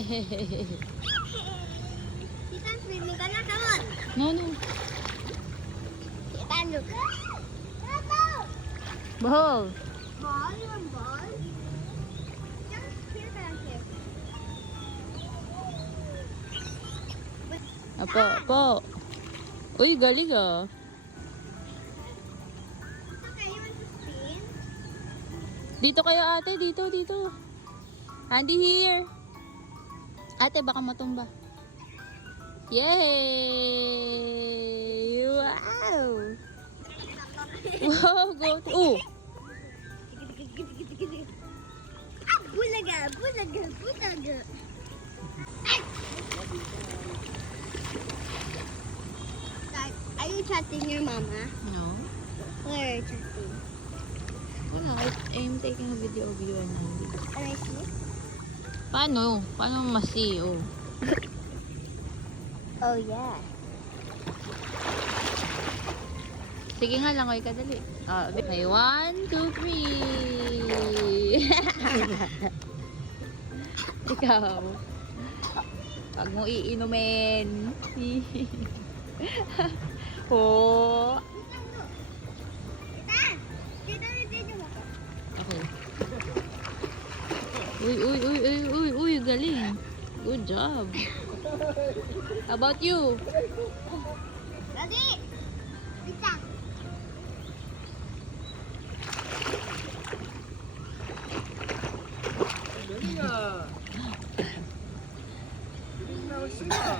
Tita, swimming ka na, come on. No, no. Tita, look. Ball. Ball, you want ball? Just here ka lang, here. Apo, apo. Uy, galing ah. Okay, you want to spin? Dito kayo ate, dito, dito. Handy here. Ate, baka matumba. Yay! Wow! Wow, go. Oh! Ah, bulaga, bulaga, bulaga. Dad, are you chatting your mama? No. We're chatting. Wala, I'm taking a video of you and Andy. Can I see? Paano? Paano masi? Oh. Oh, yeah. Sige nga lang, oy, kadali. Okay, 1, 2, 3. Ikaw. Pag mo iinumin. Oh. Tita! Tita, video mo ko. Okay. Uy, uy, uy, uy, uy, uy, galing. Good job. How about you? Ready? Tita. Galing ah! Galing na ako siya.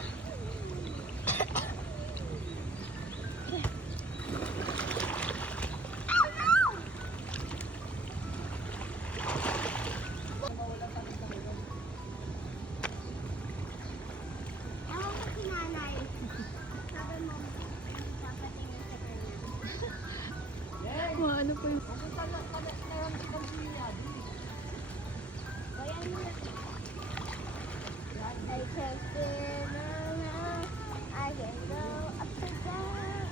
Ewan ko si nanay. Sabi mo, papatingin sa kanya. Ano pa yun? Bayan mo na. I can spin around. I can go up and down.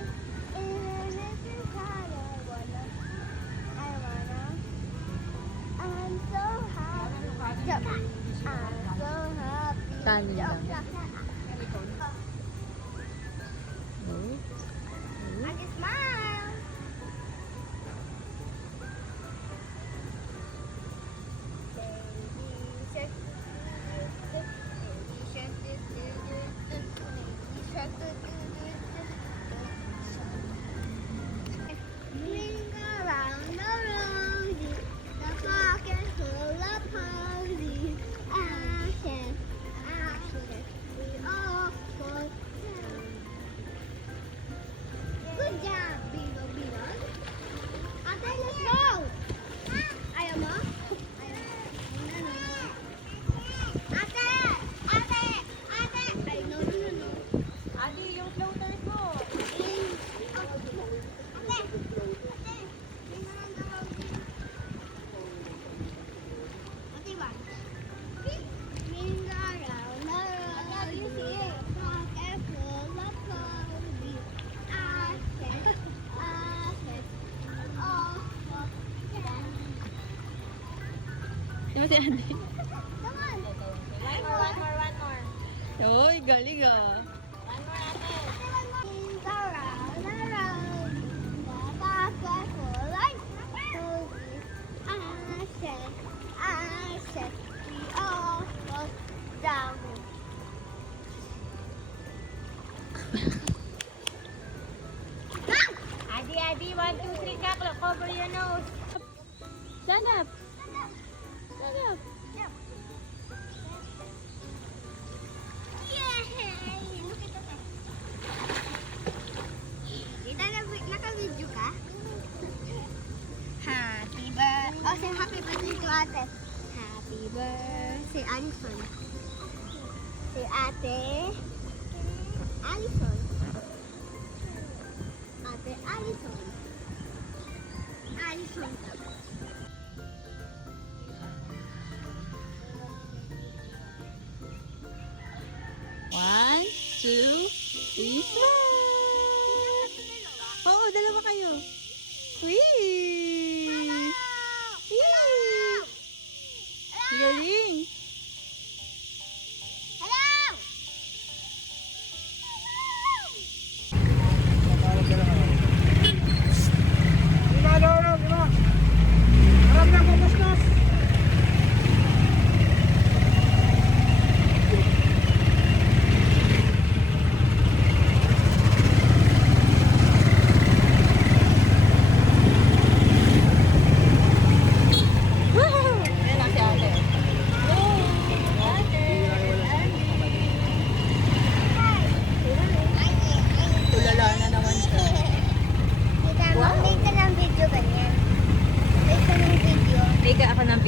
Even if it's hard, I'm so happy. I'm so happy. Kanin lang. Oh. I can smile. Ring around the rosy, the pocket full of posies. Ashes, ashes, we all fall down. Good job, Bino Bino. Ate, let's go! Ayaw mo? Ate! Ate! Ate! Ay, no, no, no. Adi, yung floaters mo. Di ba si Andy? One more. Uy, galing ah. Down. Adi, Adi, 1, 2, 3, kak, look, cover your nose. Stand up. Stand up. Yay! Look at that. Tita, naka-video ka? Happy birthday. Oh, say happy birthday to ate. Happy birthday. Say Alison. Say ate. Alison. Ate Alison. Alison. One, two, three, smile! Oo, dalawa kayo. Whee! Whee! Galing!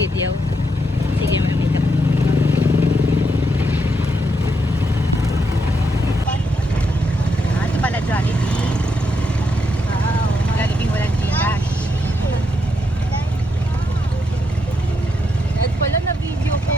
video. Sige, mamita. Ito pala Jollibee. Wow, Jollibee walang Gcash. At pala na video ko.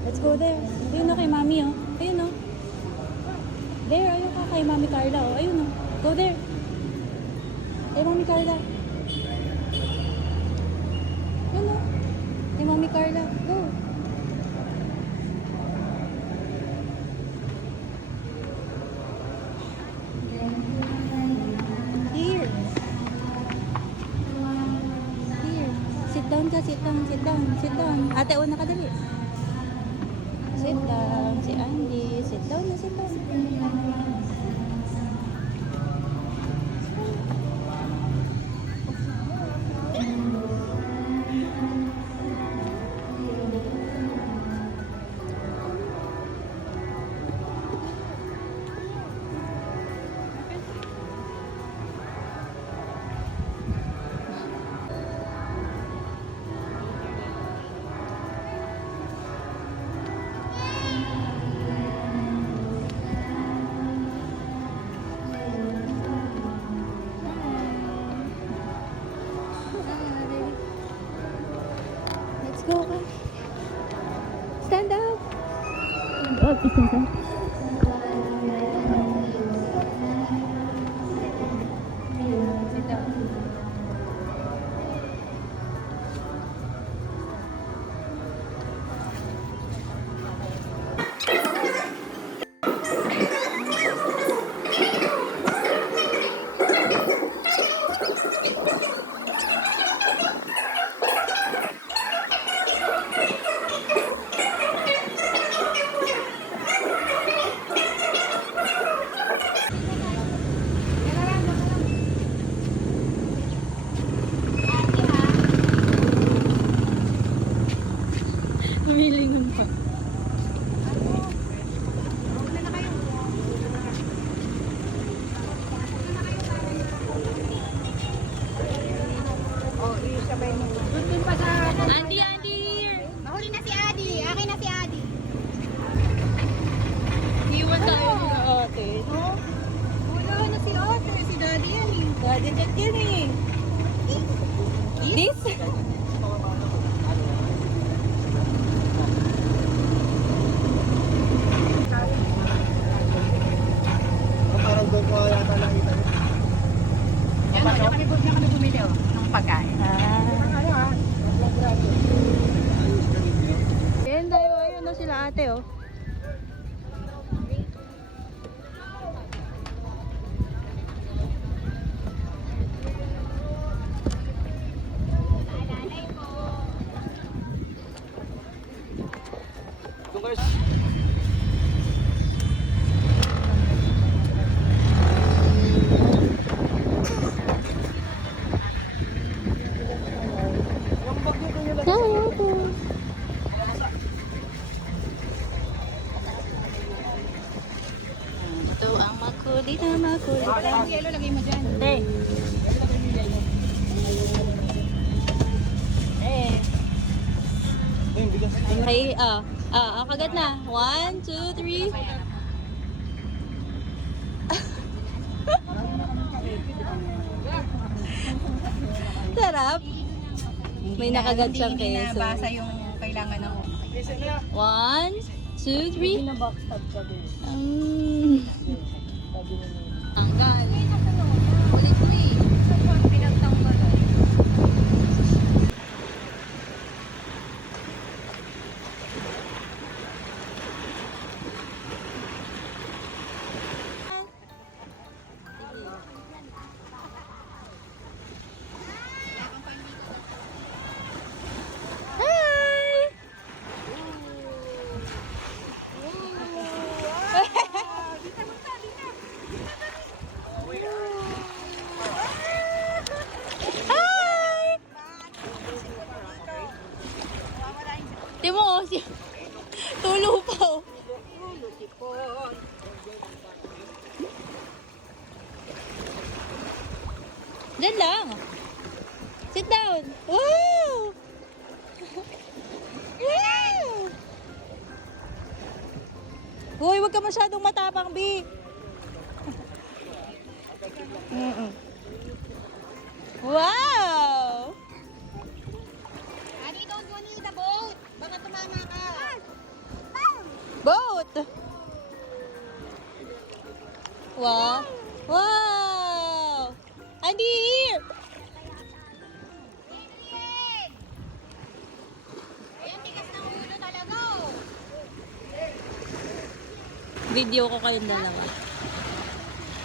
Let's go there. Ayun na kay Mami, oh. Ayun, oh. There, ayun ka kay Mami Carla, oh. Ayun, oh. Go there. Kay Mami Carla. Ayun, oh. Kay Mami Carla. Go. Here. Here. Sit down ka, sit down, sit down, sit down. Ate, una ka dali. Sit down, si Andy. Sit down na, sit down. Let's go. Stand up. Stand up, stand up. Sit down. Humiling ng pa. Andy, Andy, here. Mahuli na si Adi. Akin na si Adi. Iwan tayo nila ate. Wala na si ate. Si daddy yan eh. Daddy check yun eh. This? Parang doon ko yata nakita niyo. Yan o, niya kami bumili oh. Nung pagkain. Ayan tayo, ayun na sila ate, oh. Doon kayo. Ito ang makulit na makulit. Ang yelo, lagay mo dyan. Hey. Ayun, bigas. Okay, kagat na. 1, 2, 3. Sarap. May nakagat siyang Hindi keso. nabasa yung kailangan ng 1, 2, 3. Tanggal. Ulit mo eh. Pinagtanggal. Hi! Diyan lang. Sit down. Wow! Wow! Hoy, wag ka masyadong matapang, B. Wow! Daddy, don't want to eat the boat. Baka tumama ka. Boat! Wow! Wow! Andy, here! Adrian! Ayun, tigas ng ulo talaga. Oh. Video ko kayong dalawa.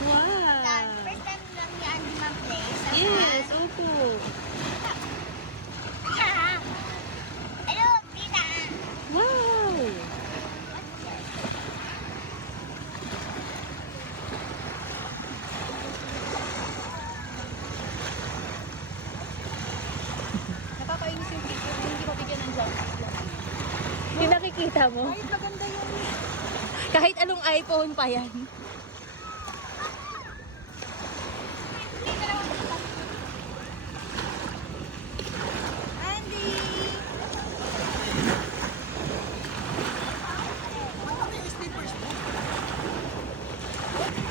Wow! First time lang ni Andy mag-play. Yes, opo. Hello, tita. Wow! Nakakainis yung video. Hindi ko bigyan ng jump. Yung nakikita mo? Ay, maganda yun. Kahit anong iPhone pa yan.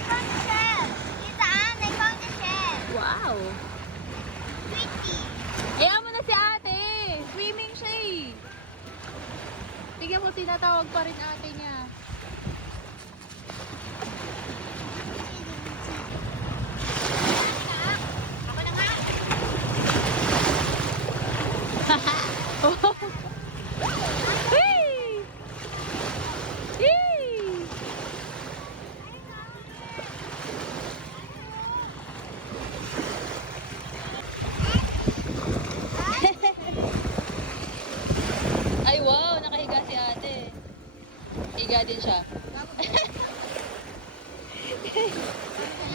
Found the shell. Tita Ann, I found the shell. Wow! Pretty. Ayaw mo na si ate! Swimming siya eh! Tignan mo, tinatawag pa rin ate niya. Ako na nga. Hey! Hey! Ay wow, nakahiga si ate. Higa din siya.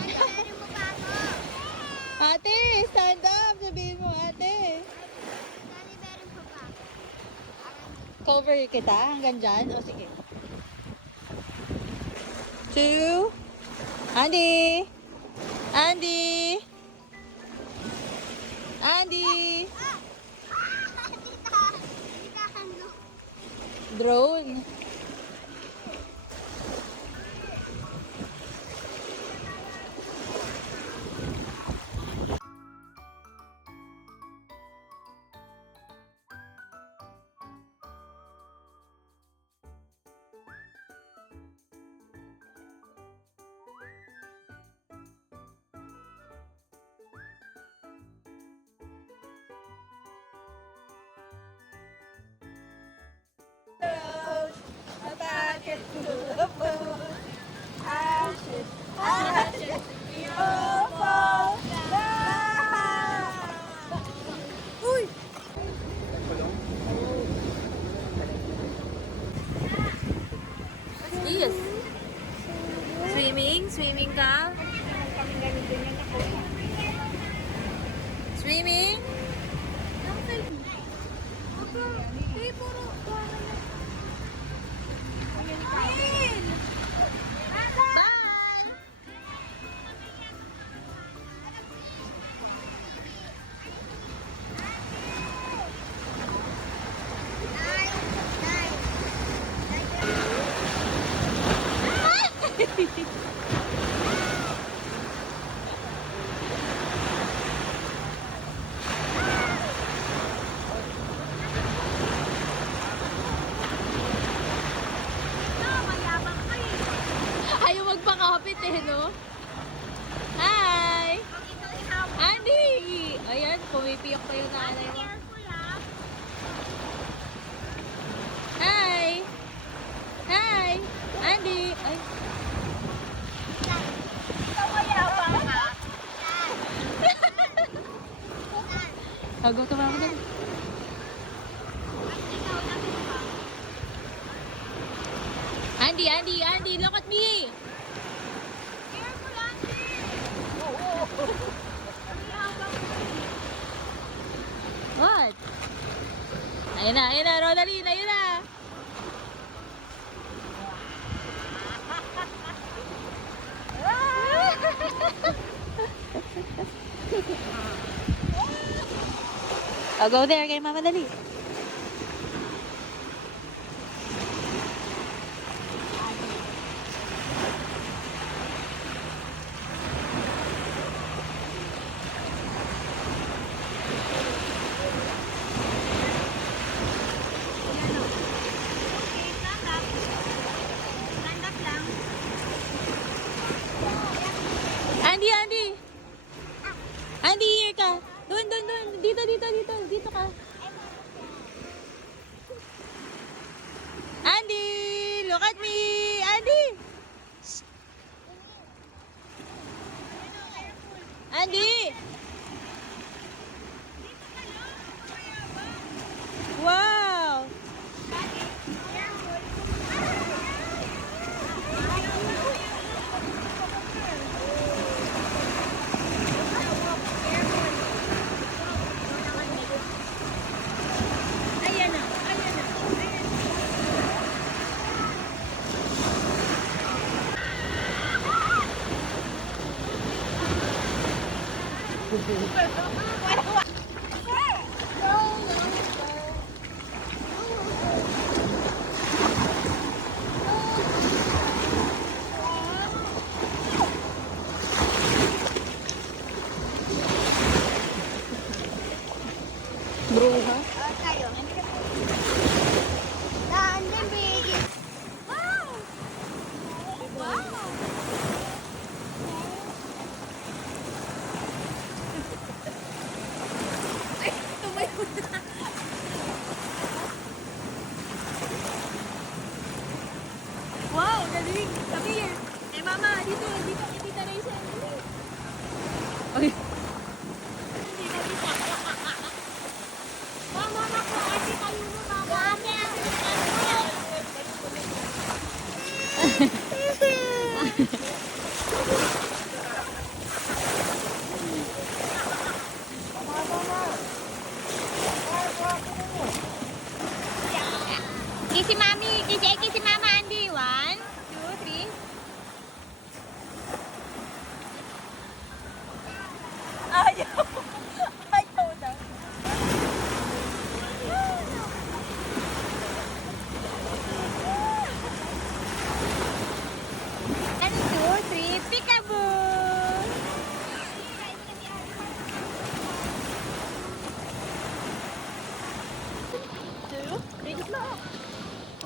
Nagsasarin mo pa ako. Ate, stand up! Sabihin mo ate. Nagsasarin mo pa ako. Cover kita hanggang dyan? O sige. 2. Andy! Andy! Andy! Tita, tita, ano? Drone. Yes. Swimming? Swimming ka? Swimming? Bye! Ayaw magpakapit eh, no? Hi! Andy! Ayan, pumipiyok pa yung nanay mo. Hi! Hi! Andy! Ay, agaw ka ba ako din? Andy, Andy, Andy, look at me! What? Ayun na, Rodaline, ayun na! Oh, go there kay Mama, dali. Andy, Andy! Andy, here ka. Doon. Dito ka. Andy, look at me. Andy! Shh. Andy! Wow! Bruha? Tayo. Daan din, baby. Wow! Wow! Wow, galing! Come here! Eh, Mama, dito kay Tita Rachel. Okay. Mama, naku, ate kayo mo, mama. Ate, Kisi mami, kisi mama, Andy. 1, 2, 3. Ayaw daw. One, two, three, peekaboo!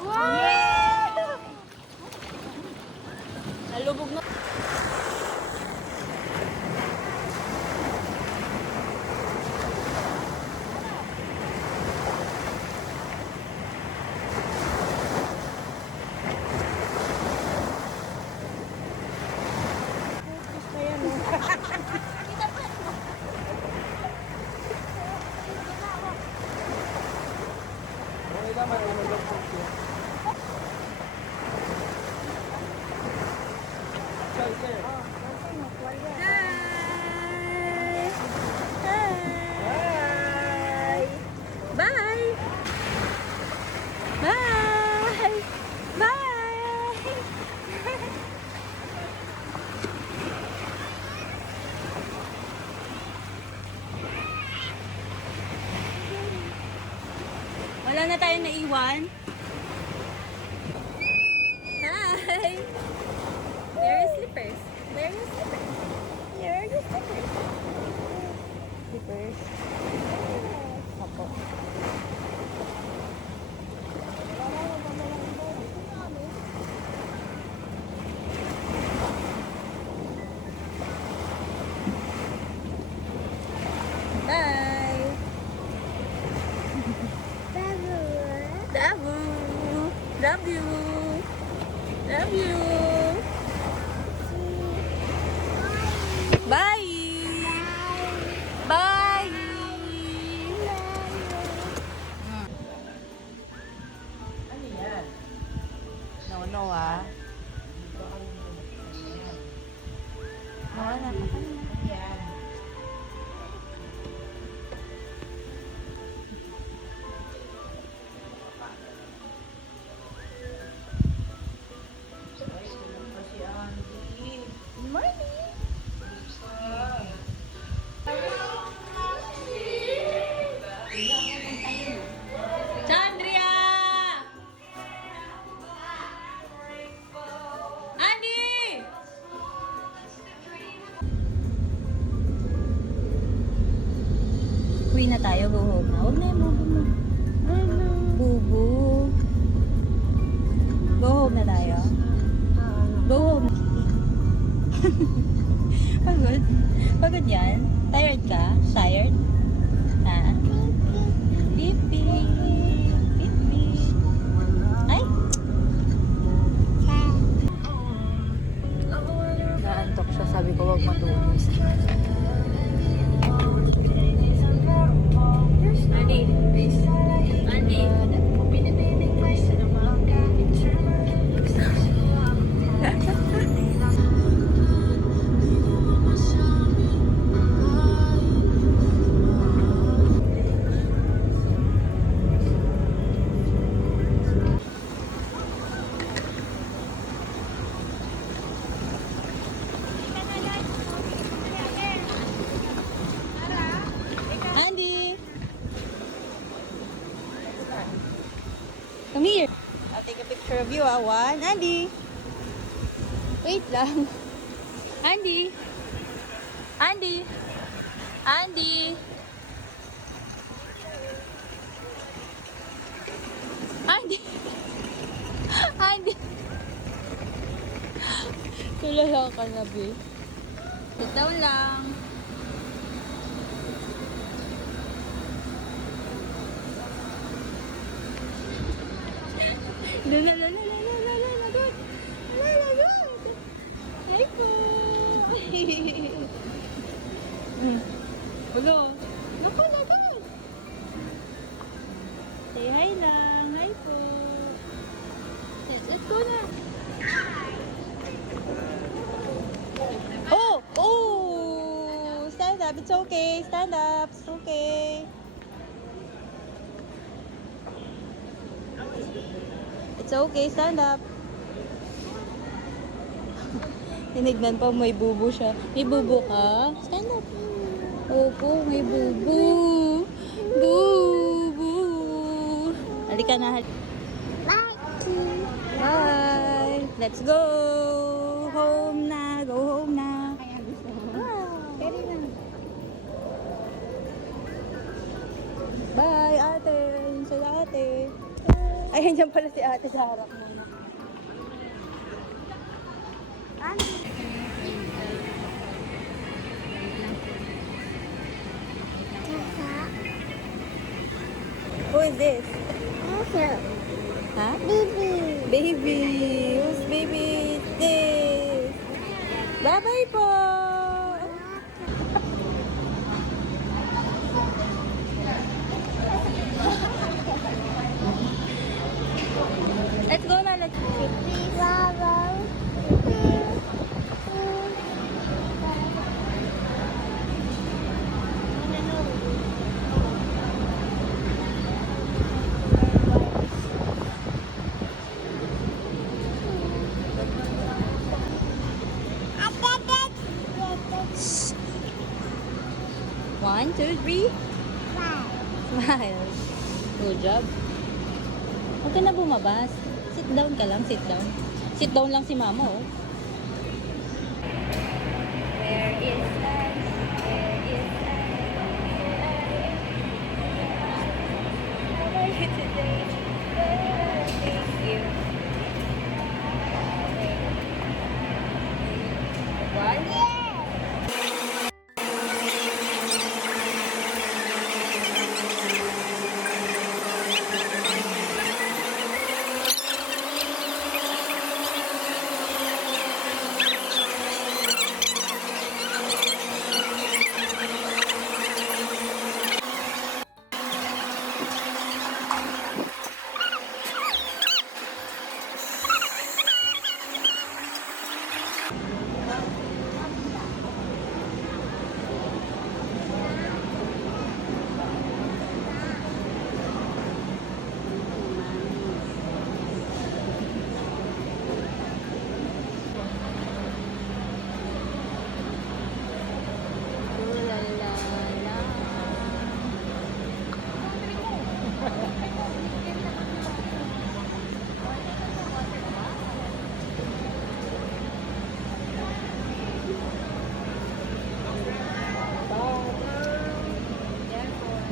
Wow! Nalubog na. Okay naman, ano lang po siya. Sir. Bye! Bye! Bye! Wala na tayong naiwan. Hi! There are slippers. There are slippers. Here are the slippers. Slippers. Opo. Bye! Dabu! Love you! Love you! Bye! Bye! Ano yan? No, ah. Nawala pa kayo. Yan. na tayo. Go home na. Huwag na yung bubu mo. Bubu. Go home na tayo. Go home. Pagod? Pagod yan? Tired ka? Tired? Ha? Pipi. Pipi. Ay! Naantok siya. Sabi ko wag matulog. Andy. Andy. Andy! Come here. I'll take a picture of you, ah. One. Andy! Wait lang. Andy! Andy! Andy! Andy! Andy! Tulala ka na, be. Sit down lang. La la la la la la la la lagot. La lagot. Hi po. Ulo. Naku, lagot. Say hi lang. Hi po. Let's go na. Oh! Oh! Stand up. It's okay. Stand up. It's okay. It's okay, stand up. Tinignan pa, may bubo siya. May bubo ka? Stand up. Opo, may bubo. Bubo. Halika na. Bye. Let's go. Home na. Go home na. Bye, ate. Sila ate. Ayun dyan pala si ate sa harap muna. Who is this? Huh? Baby. Baby. Who's baby is this? Bye-bye po. Let's go na. Let's go. One, two, three. Smile. Good job. Huwag ka na bumabas. Sit down ka lang, sit down. Sit down lang si mama, oh. Where is us? Where is us? How are you today? Well, thank you. One?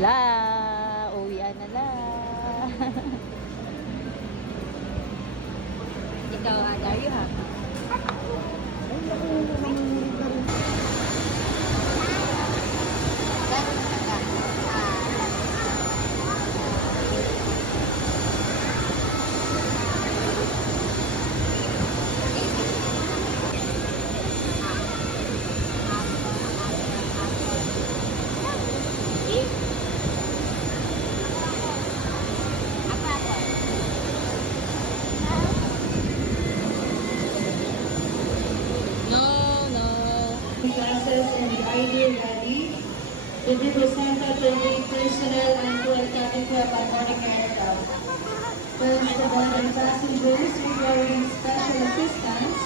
La, uwian na la. Ikaw, Dario, ha? Classes and the ID ready to be presented to the personnel and to cabin crew at boarding aircraft. First, the boarding passengers requiring special assistance.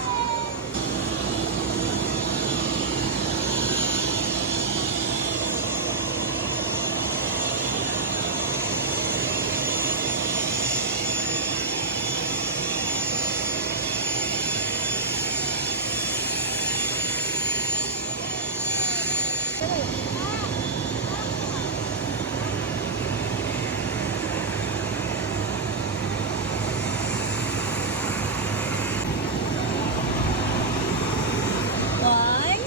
One,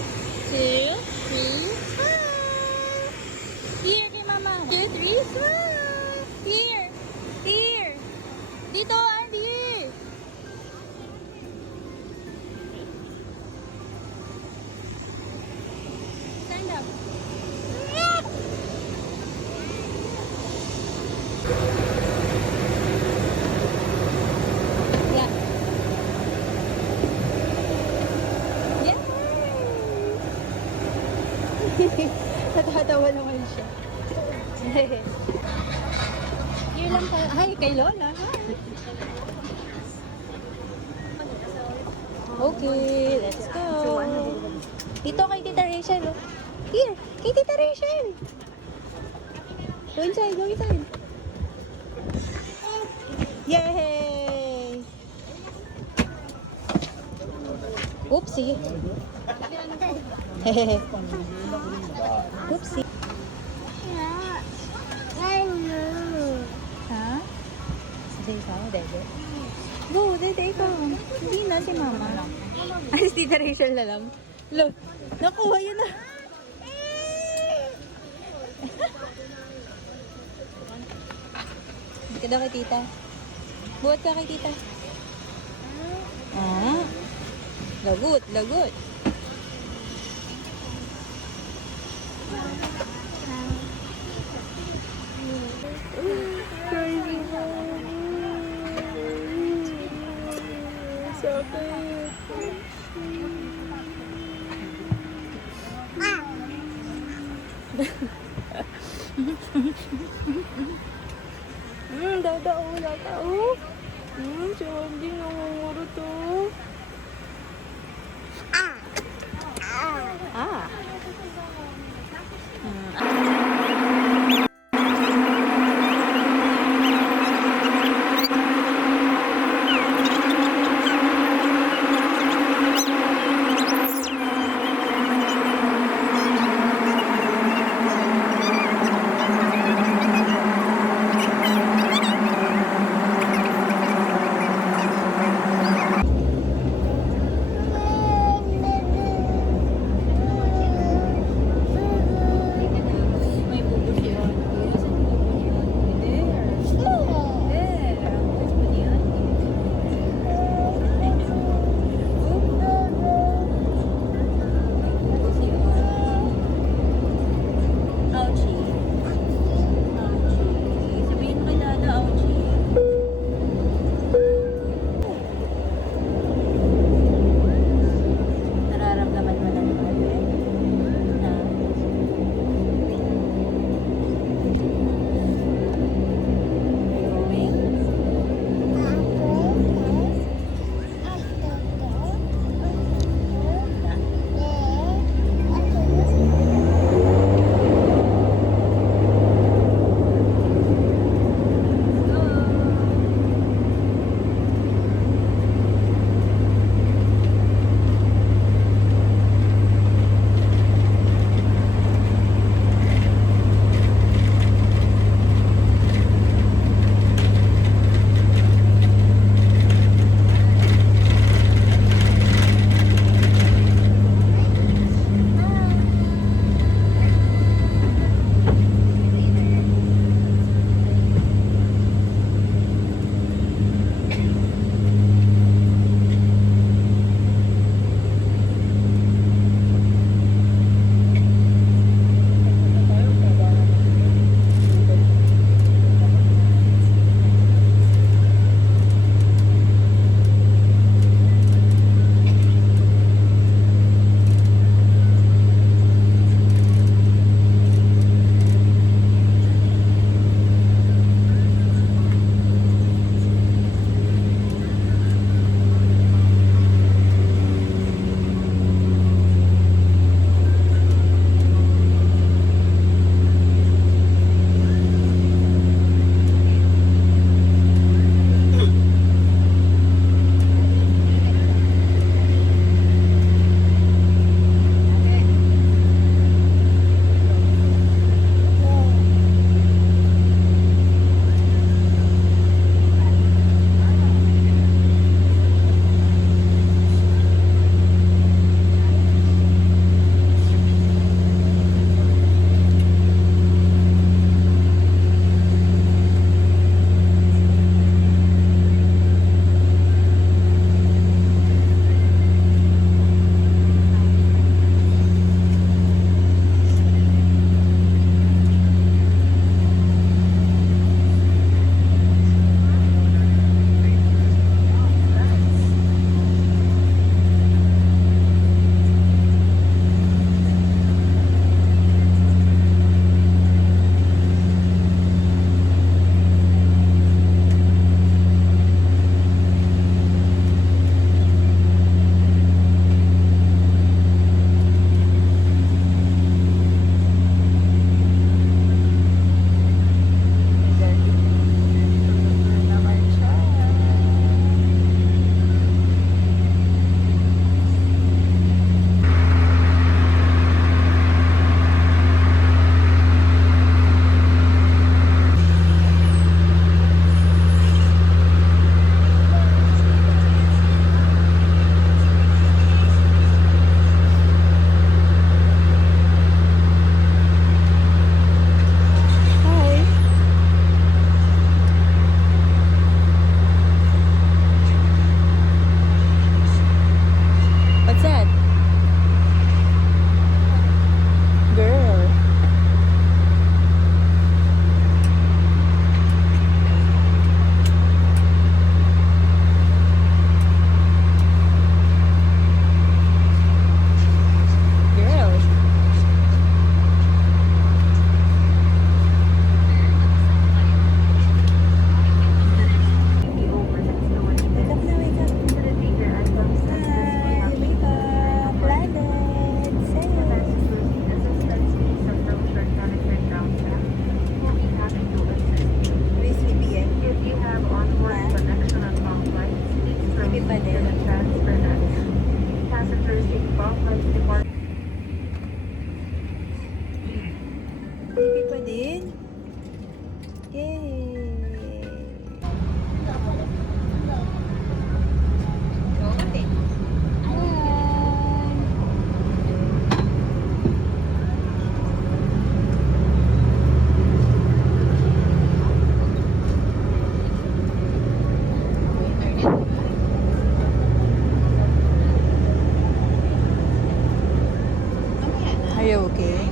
two, three, smile. Here kay mama. 2, 3, smile. Here. Here. Dito, Andy. Stand up. Yeah. Natatawa naman siya. Here lang tayo. Hi, kay Lola. Hi. Okay, let's go. Dito kay Tita Rachel. Oh. Here, kay Tita Rachel. Go inside, go inside. Yay! Oopsie. Oopsie. Ha? Sige, ikaw, Dede. Go, Dede, ikaw. Hindi na si Mama. Ay, si Tita Rachel na lang. Look, nakuha yun na. Hindi ka daw kay Tita. Buhat ka kay Tita. Ah. Lagot, lagot. Dadao, dadao. Si Andy nangunguro to. Ah. Baby pa din. Yay! Are you okay?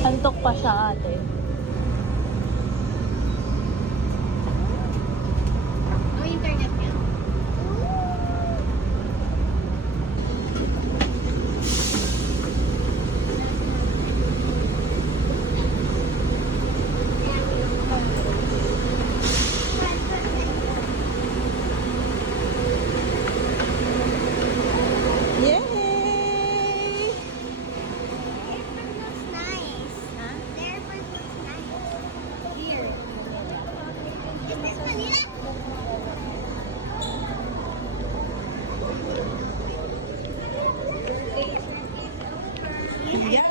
Antok pa siya ate. No internet niya. Yay! Looks nice. Huh? Their bird looks nice. Here. Is this Manila? Yeah!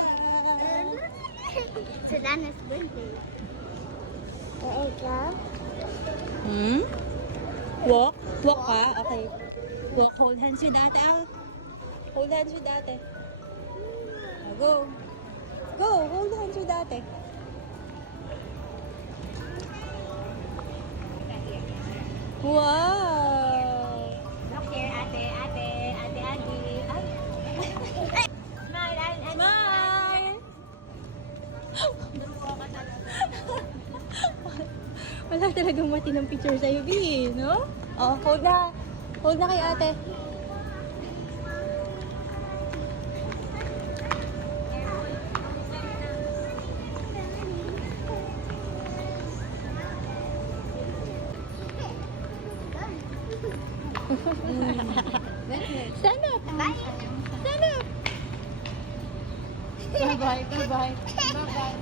So Dana's birthday. Love. Hmm? Walk? Walk ka? Okay. Walk, hold hands with ate, Al. Hold hands with ate. Go. Go, hold hands with ate. Wow! Look here, ate, Adi. Ay. Smile, and Smile! Wala talagang mati ng picture sa'yo, B, no? Oh, hold na. Hold na kay ate. Stand up! Bye. Stand up! Bye-bye, bye-bye. Bye.